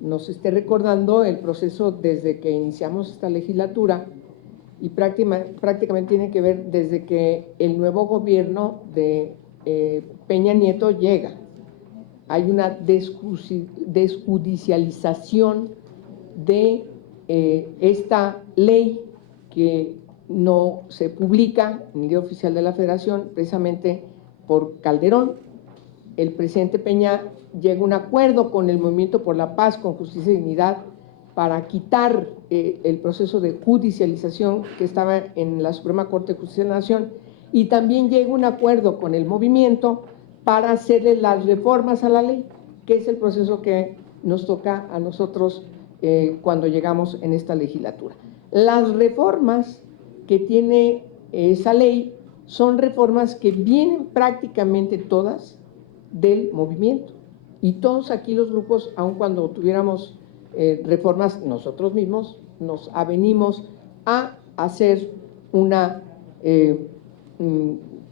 nos esté recordando el proceso desde que iniciamos esta legislatura y prácticamente tiene que ver desde que el nuevo gobierno de Peña Nieto llega. Hay una desjudicialización de esta ley que no se publica en el Diario Oficial de la Federación, precisamente por Calderón. El presidente Peña llega a un acuerdo con el Movimiento por la Paz, con Justicia y Dignidad, para quitar el proceso de judicialización que estaba en la Suprema Corte de Justicia de la Nación, y también llega a un acuerdo con el movimiento para hacerle las reformas a la ley, que es el proceso que nos toca a nosotros cuando llegamos en esta legislatura. Las reformas que tiene esa ley son reformas que vienen prácticamente todas del movimiento, y todos aquí los grupos, aun cuando tuviéramos reformas, nosotros mismos nos avenimos a hacer un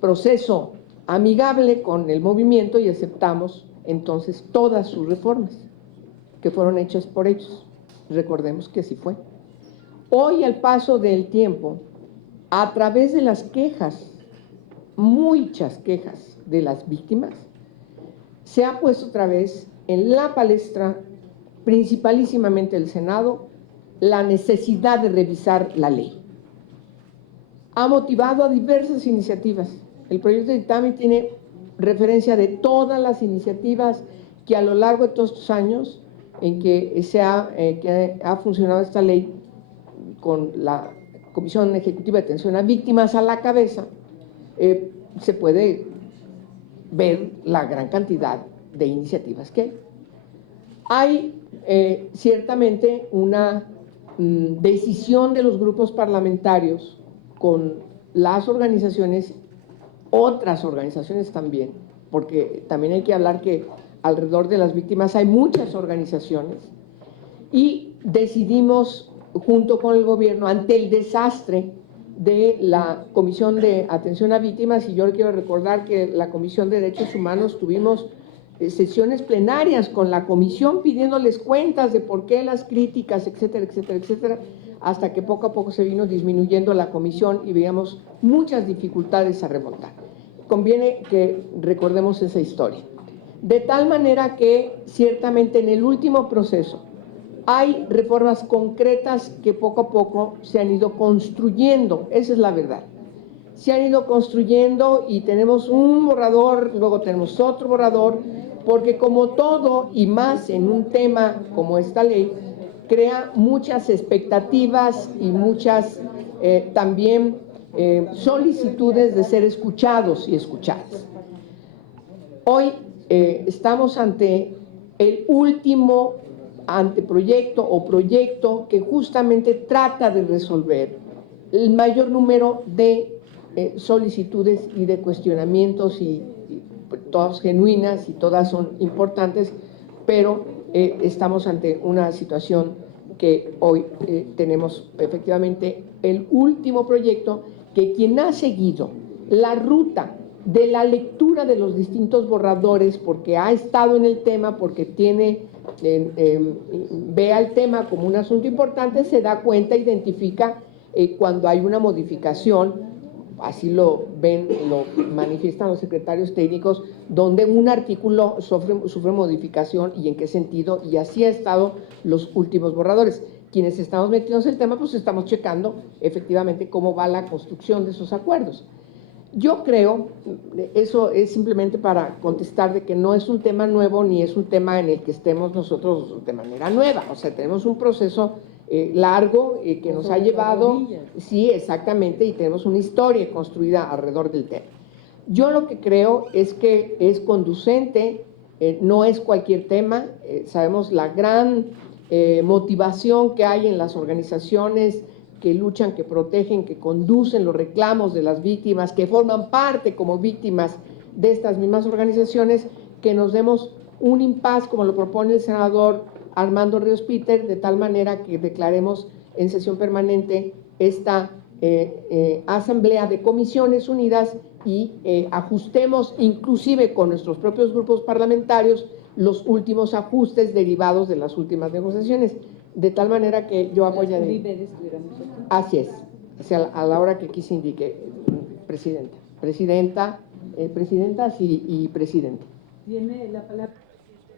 proceso amigable con el movimiento y aceptamos entonces todas sus reformas que fueron hechas por ellos. Recordemos que así fue. Hoy, al paso del tiempo, a través de las quejas, muchas quejas de las víctimas, se ha puesto otra vez en la palestra, principalísimamente el Senado, la necesidad de revisar la ley. Ha motivado a diversas iniciativas. El proyecto de dictamen tiene referencia de todas las iniciativas que a lo largo de todos estos años en que ha funcionado esta ley, con la Comisión Ejecutiva de Atención a Víctimas a la cabeza, se puede ver la gran cantidad de iniciativas que hay. Ciertamente una decisión de los grupos parlamentarios con las organizaciones, otras organizaciones también, porque también hay que hablar que alrededor de las víctimas hay muchas organizaciones, y decidimos junto con el gobierno, ante el desastre de la Comisión de Atención a Víctimas, y yo quiero recordar que la Comisión de Derechos Humanos tuvimos sesiones plenarias con la comisión pidiéndoles cuentas de por qué las críticas, etcétera, etcétera, etcétera, hasta que poco a poco se vino disminuyendo la comisión y veíamos muchas dificultades a remontar. Conviene que recordemos esa historia. De tal manera que ciertamente en el último proceso hay reformas concretas que poco a poco se han ido construyendo, esa es la verdad. Se han ido construyendo y tenemos un borrador, luego tenemos otro borrador, porque como todo y más en un tema como esta ley, crea muchas expectativas y muchas también solicitudes de ser escuchados y escuchadas. Hoy estamos ante el último anteproyecto o proyecto que justamente trata de resolver el mayor número de solicitudes y de cuestionamientos, y todas genuinas y todas son importantes, pero estamos ante una situación que hoy tenemos efectivamente el último proyecto, que quien ha seguido la ruta de la lectura de los distintos borradores, porque ha estado en el tema, porque vea el tema como un asunto importante, se da cuenta, identifica cuando hay una modificación, así lo ven, lo manifiestan los secretarios técnicos, donde un artículo sufre modificación y en qué sentido, y así ha estado los últimos borradores. Quienes estamos metidos en el tema, pues estamos checando efectivamente cómo va la construcción de esos acuerdos. Yo creo, eso es simplemente para contestar de que no es un tema nuevo ni es un tema en el que estemos nosotros de manera nueva, o sea, tenemos un proceso largo que nos ha llevado, sí, exactamente, y tenemos una historia construida alrededor del tema. Yo lo que creo es que es conducente, no es cualquier tema, sabemos la gran motivación que hay en las organizaciones que luchan, que protegen, que conducen los reclamos de las víctimas, que forman parte como víctimas de estas mismas organizaciones, que nos demos un impas, como lo propone el senador Armando Ríos Peter, de tal manera que declaremos en sesión permanente esta asamblea de comisiones unidas y ajustemos inclusive con nuestros propios grupos parlamentarios los últimos ajustes derivados de las últimas negociaciones, de tal manera que yo apoyaré. Así es, o sea, a la hora que aquí se indique, presidenta, sí, y presidente. Tiene la palabra.